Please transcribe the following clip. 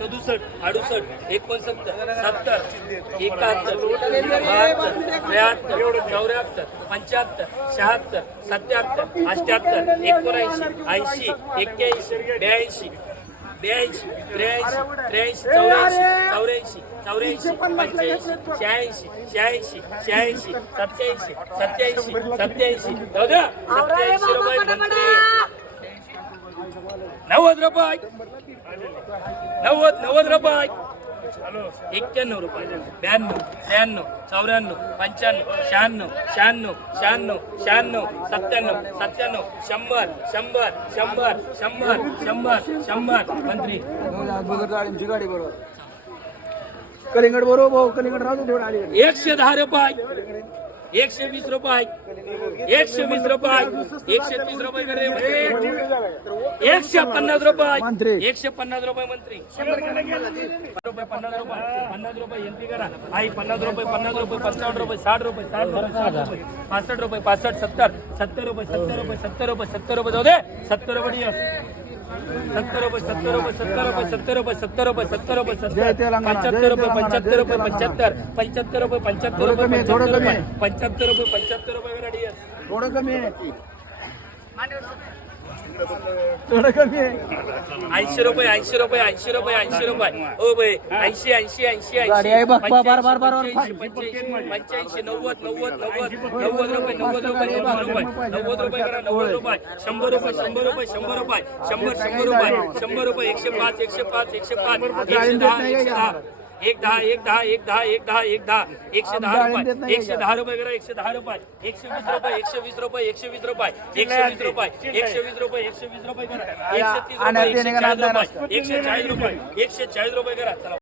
सदुसष्ट अडुसष्ट एकोणसत्तर सत्तर एकाहत्तर बहात्तर त्र्याहत्तर चौऱ्याहत्तर पंच्याहत्तर शहात्तर सत्याहत्तर अठ्याहत्तर एकोणऐंशी ऐंशी एक्क्याऐंशी ब्याऐंशी ब्याऐंशी त्र्याऐंशी त्र्याऐंशी चौऱ्याऐंशी चौऱ्याऐंशी चौऱ्याऐंशी पंच्याऐंशी शहाऐंशी शहाऐंशी शहाऐंशी सत्याऐंशी सत्याऐंशी सत्याऐंशी. सत्याऐंशी रुपये नव्वद रुपये. नव्वद नव्वद रुपये. एक्क्याण्णव रुपये. ब्याण्णव त्र्याण्णव चौऱ्याण्णव पंच्याण्णव शहाण्णव शहाण्णव शहाण्णव शहाण्णव सत्त्याण्णव सत्त्याण्णव शंभर शंभर शंभर शंभर शंभर शंभर. मंत्री. गाडी बरोबर कलिंगड बरोबर भाऊ कलिंगड राहतो एकशे दहा रुपये. एकशे वीस रुपये एकशे वीस रुपये एकशे तीस रुपये करे मंत्री। एकशे पन्नास मंत्री. रुपये एकशे पन्नास रुपये मंत्री। रुपये पन्नास रुपये पन्नास रुपये एनपी करा। आई पन्नास रुपये पन्नास रुपये पंचावन्न रुपये साठ रुपये साठ रुपये साठ रुपये पासष्ट रुपये पासष्ट सत्तर सत्तर रुपये सत्तर रुपये सत्तर रुपये सत्तर रुपये जाऊ दे सत्तर रुपये DS. सत्तर रुपये सत्तर रुपये सत्तर रुपये सत्तर रुपये सत्तर रुपये सत्तर रुपये जय सत्तर तेलंगणा, पंच्याहत्तर जय रुपये तेलंगणा, पंच्याहत्तर जय रुपये तेलंगणा. पंच्याहत्तर पंच्याहत्तर रुपये पंच्याहत्तर थोडं रुपये कमी, आहे. ऐंशी रुपये ऐंशी रुपये ऐंशी रुपये ऐंशी रुपये. ओ बाई ऐंशी ऐंशी ऐंशी गाडी आहे ऐंशी बघ, बार, बार, बार, बार, बार. पंच्याऐंशी नव्वद नव्वद नव्वद नव्वद रुपये नव्वद रुपये नव्वद रुपये नव्वद रुपये करा नव्वद रुपये. शंभर रुपये शंभर रुपये शंभर रुपये शंभर शंभर रुपये शंभर रुपये एकशे पाच एकशे पाच एकशे पाच एकशे दहा एकशे दहा. एक दहा एक दहा एक दहा एक दहा एक दहा. एकशे दहा रुपये. एकशे दहा रुपये करा एकशे दहा रुपये. एकशे वीस रुपये एकशे वीस रुपये एकशे वीस रुपये. एकशे वीस रुपये एकशे वीस रुपये एकशे वीस रुपये करा. एकशे तीस रुपये एकशे चाळीस रुपये. एकशे चाळीस रुपये एकशे चाळीस रुपये करा. चला.